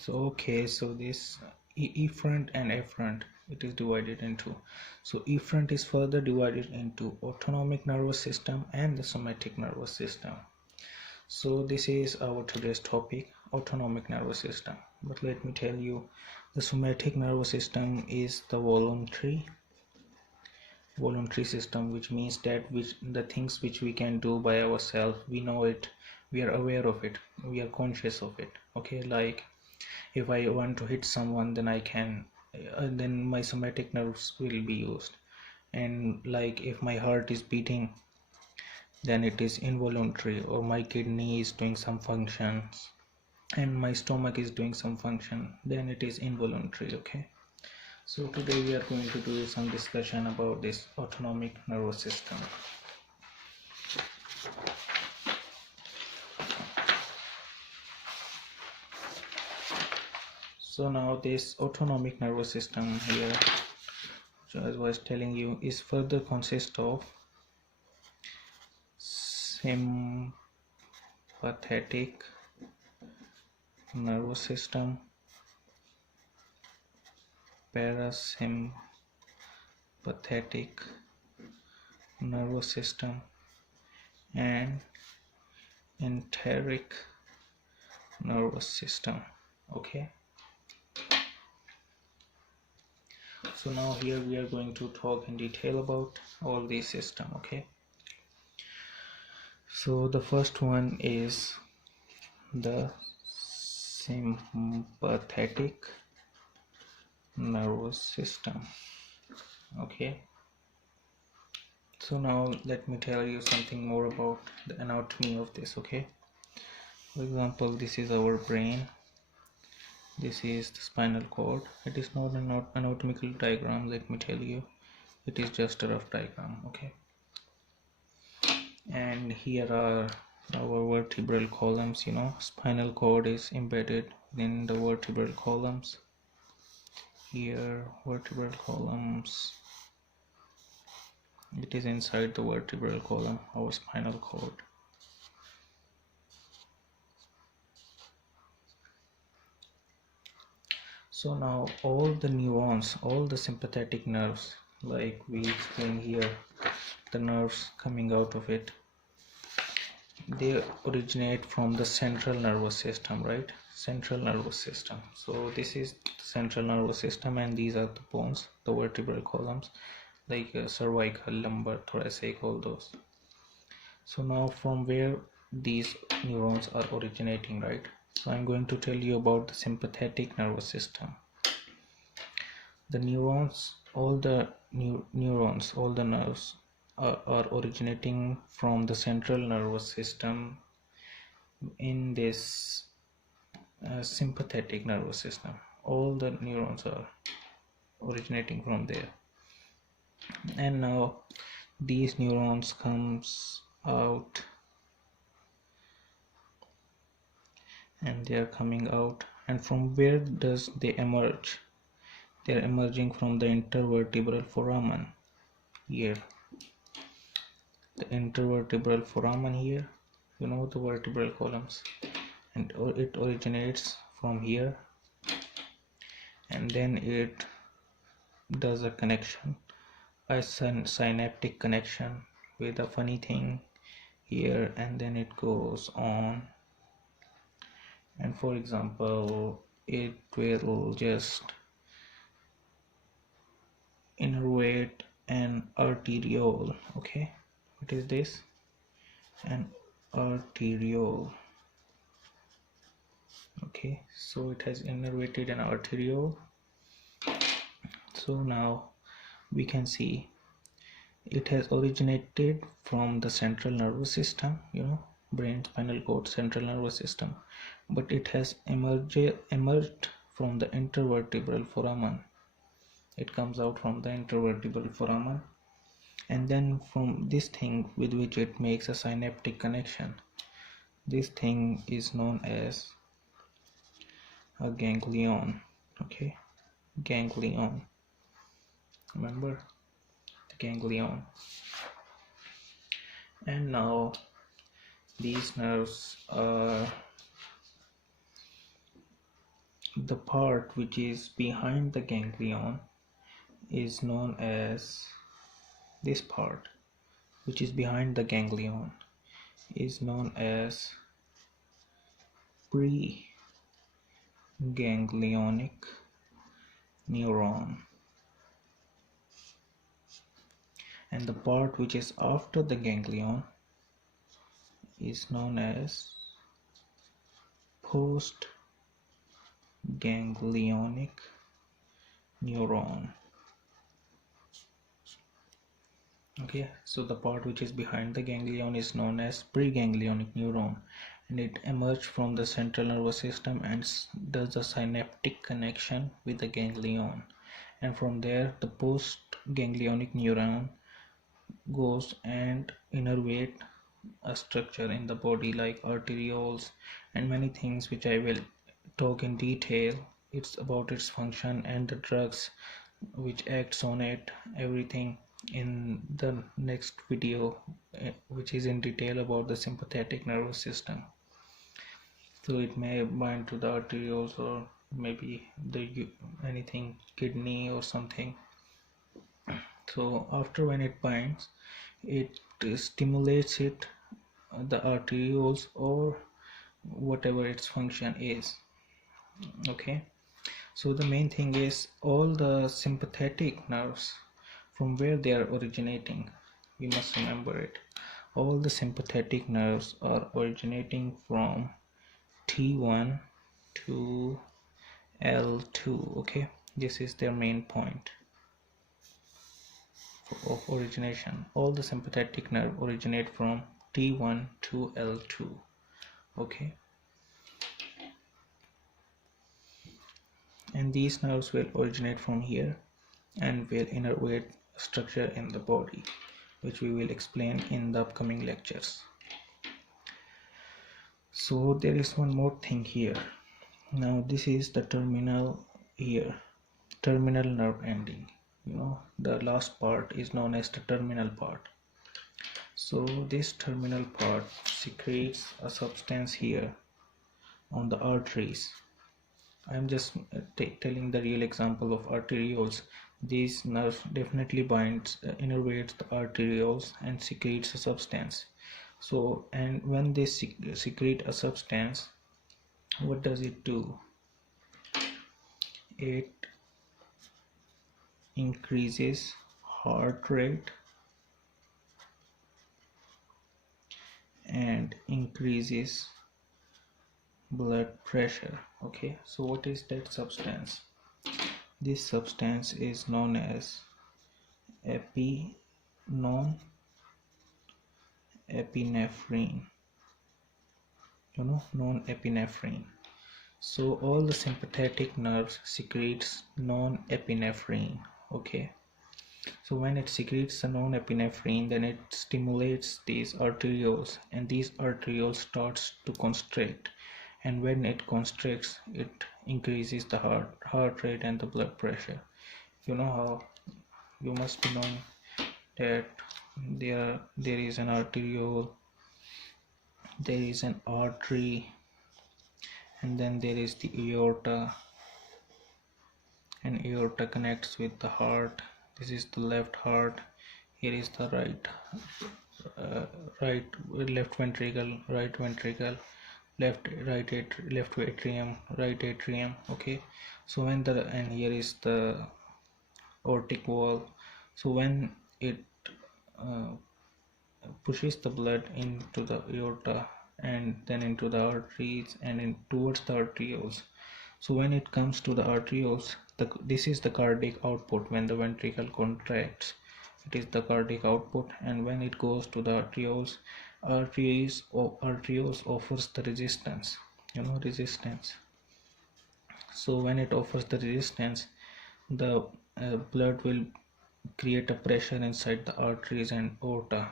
So this efferent and afferent, it is divided into. So efferent is further divided into autonomic nervous system and the somatic nervous system. So this is our today's topic, autonomic nervous system. But let me tell you, the somatic nervous system is the voluntary system, which means that the things which we can do by ourselves, we know it, we are aware of it, we are conscious of it. Okay, like if I want to hit someone, then I can then my somatic nerves will be used. And like if my heart is beating, then it is involuntary, or my kidney is doing some functions and my stomach is doing some function, then it is involuntary. Okay, so today we are going to do some discussion about this autonomic nervous system. So now this autonomic nervous system here, so as I was telling you, is further consists of sympathetic nervous system, parasympathetic nervous system, and enteric nervous system. Okay, so now here we are going to talk in detail about all these systems. Okay, so the first one is the sympathetic nervous system. Okay, so now let me tell you something more about the anatomy of this. Okay, for example, this is our brain, this is the spinal cord. It is not an anatomical diagram, let me tell you, it is just a rough diagram. Okay, and here are our vertebral columns. Spinal cord is embedded in the vertebral columns. Here, vertebral columns, it is inside the vertebral column, our spinal cord. So now all the neurons, all the sympathetic nerves, like we explain here, the nerves coming out of it, they originate from the central nervous system, right? Central nervous system. So this is the central nervous system, and these are the bones, the vertebral columns, like cervical, lumbar, thoracic, all those. So now from where these neurons are originating, right? So I'm going to tell you about the sympathetic nervous system. The neurons, all the neurons, all the nerves are originating from the central nervous system in this sympathetic nervous system. All the neurons are originating from there, and now these neurons comes out, and they are coming out. And from where does they emerge? They are emerging from the intervertebral foramen here. The intervertebral foramen here, the vertebral columns, and it originates from here, and then it does a connection, a synaptic connection with a funny thing here, and then it goes on, and for example, it will just innervate an arteriole. Okay, what is this? An arteriole. Okay, so it has innervated an arteriole. So now we can see it has originated from the central nervous system, brain, spinal cord, central nervous system, but it has emerged from the intervertebral foramen. It comes out from the intervertebral foramen, and then from this thing with which it makes a synaptic connection, this thing is known as a ganglion. Okay, ganglion, remember the ganglion. And now these nerves are the part which is behind the ganglion is known as, this part which is behind the ganglion is known as preganglionic neuron, and the part which is after the ganglion is known as postganglionic neuron. Okay, so the part which is behind the ganglion is known as preganglionic neuron, and it emerges from the central nervous system and does a synaptic connection with the ganglion, and from there the postganglionic neuron goes and innervate a structure in the body like arterioles and many things which I will talk in detail. It's about its function and the drugs which acts on it, everything in the next video, which is in detail about the sympathetic nervous system. So it may bind to the arterioles or maybe the anything kidney or something. So after when it binds, it stimulates it, the arterioles or whatever its function is. Okay, so the main thing is all the sympathetic nerves, from where they are originating, you must remember it, all the sympathetic nerves are originating from T1 to L2. Okay, this is their main point of origination. All the sympathetic nerve originate from T1 to L2. Okay, and these nerves will originate from here and will innervate structure in the body, which we will explain in the upcoming lectures. So there is one more thing here. Now this is the terminal here, terminal nerve ending. You know, the last part is known as the terminal part. So this terminal part secretes a substance here on the arteries. I am just telling the real example of arterioles. These nerves definitely binds, innervates the arterioles and secretes a substance. So, and when they secrete a substance, what does it do? It increases heart rate and increases blood pressure. Okay, so what is that substance? This substance is known as non-epinephrine. You know, non-epinephrine. So all the sympathetic nerves secretes non-epinephrine. Okay, so when it secretes the non-epinephrine, then it stimulates these arterioles, and these arterioles starts to constrict, and when it constricts, it increases the heart rate and the blood pressure. You know how, you must be knowing that there is an arteriole, there is an artery, and then there is the aorta, and aorta connects with the heart. This is the left heart, here is the left ventricle, right ventricle, left atrium, right atrium. Okay, so when the, and here is the aortic wall. So when it pushes the blood into the aorta and then into the arteries and in towards the arterioles. So when it comes to the arterioles, this is the cardiac output. When the ventricle contracts, it is the cardiac output, and when it goes to the arterioles, arterioles offers the resistance, you know, resistance. So when it offers the resistance, the blood will create a pressure inside the arteries and aorta,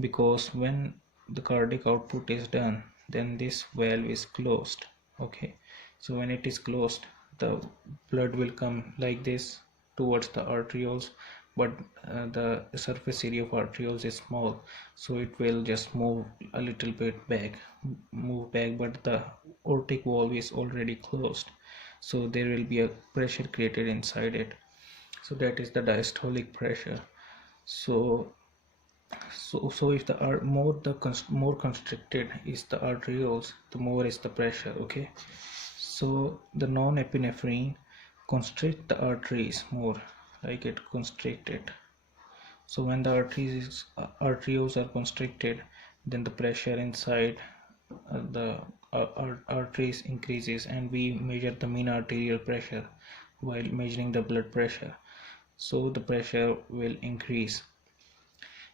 because when the cardiac output is done, then this valve is closed. Okay, so when it is closed, the blood will come like this towards the arterioles, but the surface area of arterioles is small, so it will just move a little bit back, but the aortic valve is already closed. so there will be a pressure created inside it. So that is the diastolic pressure. So if the more constricted is the arterioles, the more is the pressure. Okay, so the non-epinephrine constrict the arteries more, like it constricted. So when the arterioles are constricted, then the pressure inside the arteries increases, and we measure the mean arterial pressure while measuring the blood pressure. So the pressure will increase,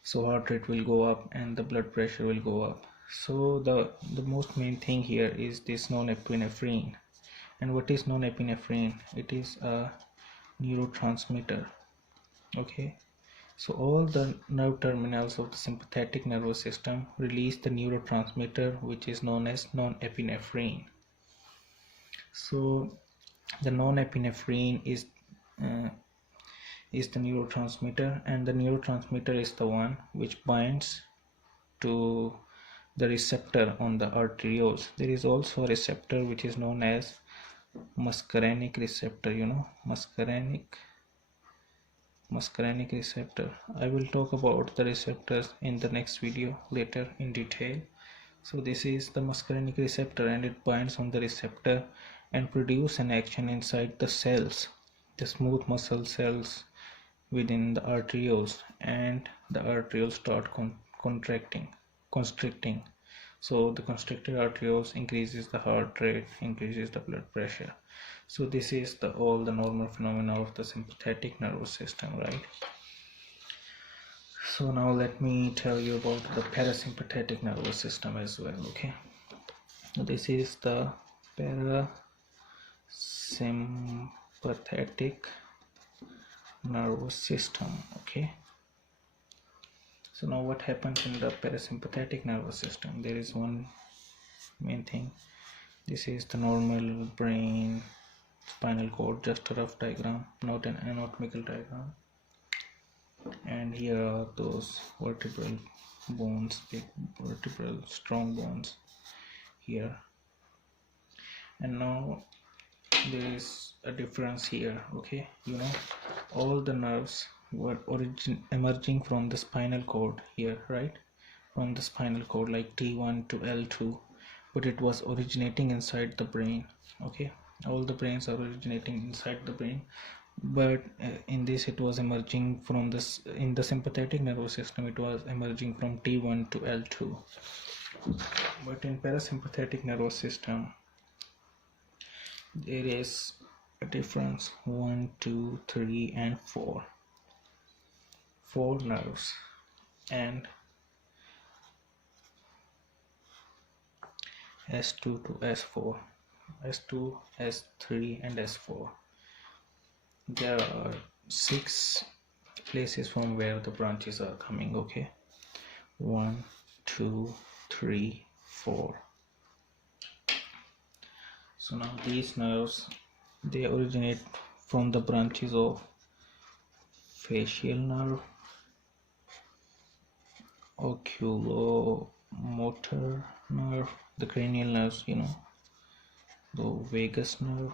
so heart rate will go up and the blood pressure will go up. So the most main thing here is this non-epinephrine. And what is non-epinephrine? It is a neurotransmitter. Okay, so all the nerve terminals of the sympathetic nervous system release the neurotransmitter which is known as non-epinephrine. So the non-epinephrine uh, is the neurotransmitter, and the neurotransmitter is the one which binds to the receptor on the arterioles. There is also a receptor which is known as muscarinic receptor, muscarinic receptor. I will talk about the receptors in the next video later in detail. So this is the muscarinic receptor, and it binds on the receptor and produce an action inside the cells, the smooth muscle cells within the arterioles, and the arterioles start constricting. So the constricted arterioles increases the heart rate, increases the blood pressure. So this is all the normal phenomena of the sympathetic nervous system, right? So now let me tell you about the parasympathetic nervous system as well. Okay, this is the parasympathetic nervous system. Okay, so now what happens in the parasympathetic nervous system? There is one main thing. This is the normal brain, spinal cord, just a rough diagram, not an anatomical diagram. And here are those vertebral bones, big vertebral strong bones here. And now there is a difference here. Okay, all the nerves were emerging from the spinal cord here, right? From the spinal cord, like T1 to L2, but it was originating inside the brain. Okay, all the brains are originating inside the brain, but in this it was emerging from this. In the sympathetic nervous system, it was emerging from T1 to L2, but in parasympathetic nervous system there is a difference. 1, 2, 3 and 4 nerves, and S2 to S4, S2, S3 and S4. There are 6 places from where the branches are coming. Okay, 1, 2, 3, 4. So now these nerves, they originate from the branches of facial nerve, oculomotor nerve, the cranial nerves, the vagus nerve,